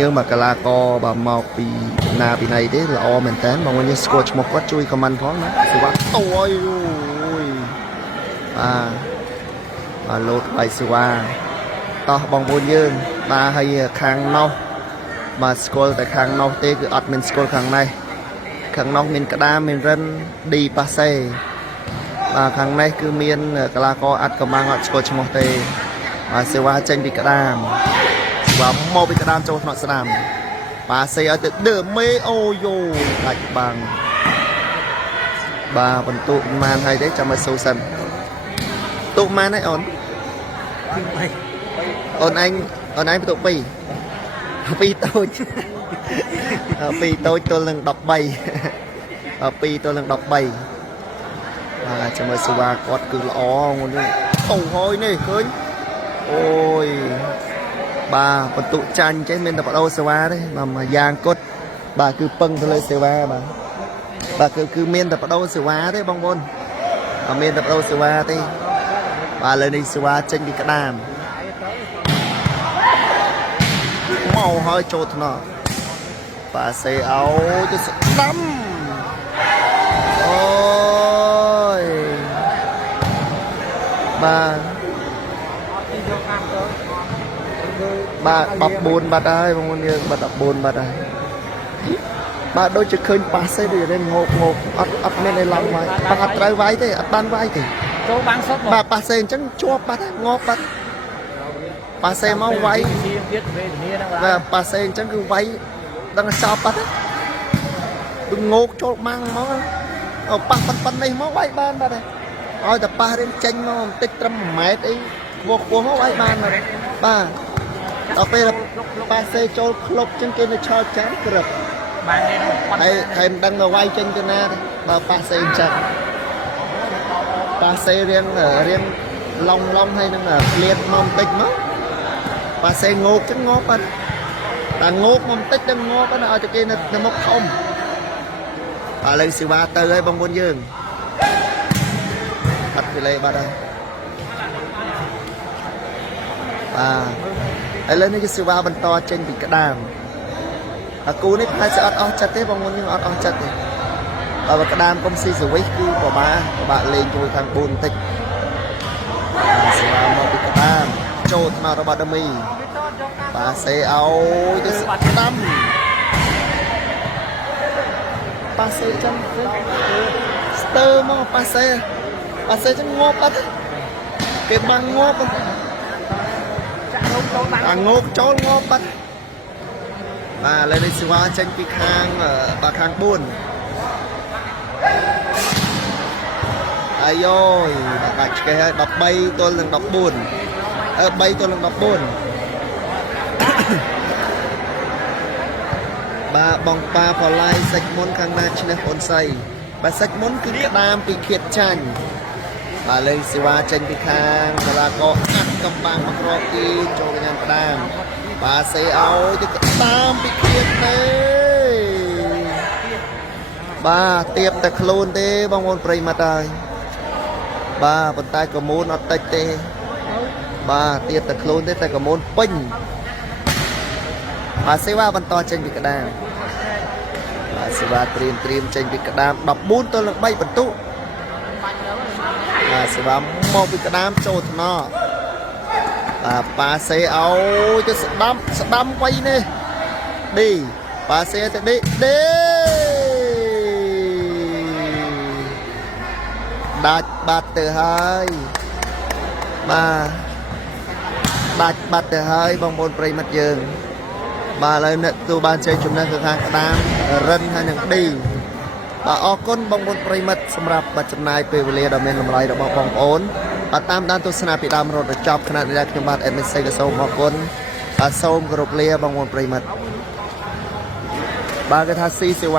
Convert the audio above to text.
យើងមកកលាករបាទមកពីណាពីណៃទេល្អមែនតើបងប្អូនយើងស្គាល់ឈ្មោះគាត់ជួយខមមិនផងណាសេវាអូយបាទលោតបាយសេវាតោះបងប្អូនយើងបាទហើយខាងនោះបាទស្គាល់តែខាងនោះទេគឺអត់មានស្គាល់ខាងនេះខាងនោះមានក្តារមានរិនឌីប៉ាសេបាទខាងនេះគឺមានកលាករអត់កំបាំងអត់ស្គាល់ឈ្មោះទេបាទសេវាចេញពីក្តារបាទមកពីក្តាមចូលថ្នាក់ស្ដាំបាទសេឲ្យទៅដើមេអូយ៉ូដាច់បាំងបាទបន្ទុកប៉ុន្មានហើយទេចាំឲ្យសូសិនទុកប៉ុន្មានហើយអូនអូនឯងបន្ទុក2 2តូច2តូចទល់នឹង13 2ទល់នឹង13បាទចាំឲ្យសេវាគាត់គឺល្អងនេះអូហើយនេះឃើញអូយបាទបន្ទុកចាញ់ចេះមានតែបដោសេវាទេបាទមួយយ៉ាងគត់បាទគឺពឹងទៅលើសេវាបាទគឺមានតែបដោសេវាទេបងប្អូនអត់មានតែបដោសេវាទេបាទលើនេះសេវាចេញពីក្តាមមកហើយចូលថ្នាក់បាទសេឲ្យទៅស្ដាំអូយបាទ14បាត់ហើយបងប្អូនយើងបាត់14បាត់ហើយបាទដូចជាឃើញប៉ាសទេដូចតែងោកអត់មានអីឡើងវាយបាទអត់ត្រូវវាយទេអត់បានវាយទេចូលបាំងសុតបាទប៉ាសេអញ្ចឹងជាប់បាត់ងោកបាត់ប៉ាសេមកវាយបាទប៉ាសេអញ្ចឹងគឺវាយដឹងចោលបាត់ដូចងោកចូលបាំងមកប៉ះប៉ុណ្ណេះមកវាយបានបាត់ហើយឲ្យតែប៉ះរៀងចេញមកបន្តិចត្រឹម1ម៉ែត្រអីខ្ពស់មកវាយបានបាទដល់ពេលប៉ាសេចូលក្លុបចឹងគេនៅឆោតចាំក្រឹបបានទេហើយមិនដឹងទៅវាយចេញទៅណាទេបើប៉ាសេអញ្ចឹងប៉ាសេរៀងឡុងហើយនឹងក្លៀតមកបន្តិចមកប៉ាសេងោកចឹងងប់បាត់តែងោកមកបន្តិចទៅងប់បាត់ឲ្យតែគេនៅមុខធំឥឡូវសេវាទៅហើយបងប្អូនយើងបាត់ពីលេបាត់ហើយបាទឥឡូវនេះគឺសេវាបន្តចេញពីក្តាមអាគូនេះផ្នែកស្អត់អស់ចិត្តទេបងប្អូនយើងអត់អស់ចិត្តទេបើក្តាមកុំស៊ីសវិសគឺពិបាកលេងជួយខាង4បន្តិចសេវាមកពីក្តាមចូលថ្នាក់របស់ដាមីបាទសេឲ្យទៅស្ដាំប៉ាសេចាំស្ទើមកប៉ាសេចឹងងប់អត់គេបាំងងប់ងោកចូលងប់បាត់បាទឥឡូវនេះសេវាចេញពីខាងបាទខាង4អាយយបាច់ឆ្កេះហើយ13ទល់នឹង14 3ទល់នឹង14បាទបងប៉ាផល្លៃសាច់មុនខាងណាឈ្នះអូនសៃបាទសាច់មុនគឺក្តាមពីខៀតចាញ់បាទលេងសេវាចេញពីខាងសាលាកោអាត់កំបាំងមកគ្រាប់ទីចូលកញ្ញាក្តាមបាទសេឲ្យទៅក្តាមពីខៀតទេបាទទៀបតែខ្លួនទេបងប្អូនប្រិយមិត្តហើយបាទប៉ុន្តែកមូនអត់តិចទេបាទទៀបតែខ្លួនទេតែកមូនពេញបាទសេវាបន្តចេញពីក្តាមបាទសេវាត្រៀមចេញពីក្តាម14ទល់នឹង3បន្ទុកបាទសេវាមកពីក្តាមចូលថ្នាក់បាទប៉ាសេឲ្យទៅស្ដាំវៃនេះឌីប៉ាសេទៅឌីដាច់បាត់ទៅហើយបាទដាច់បាត់ទៅហើយបងប្អូនប្រិយមិត្តយើងបាទឥឡូវអ្នកទូបានជ័យជំនះគឺខាងក្តាមរិនហើយនឹងឌីបាទអរគុណបងប្អូនប្រិយមិត្តសម្រាប់បាត់ចំណាយពេលវេលាដ៏មានតម្លៃរបស់បងប្អូនតាមដានទស្សនាពីដើមរហូតដល់ចប់ខណៈនេះខ្ញុំបាទអេដមីនសេក៏សូមអរគុណសូមគោរពលាបងប្អូនប្រិយមិត្តបាទគេថាស៊ីសេវា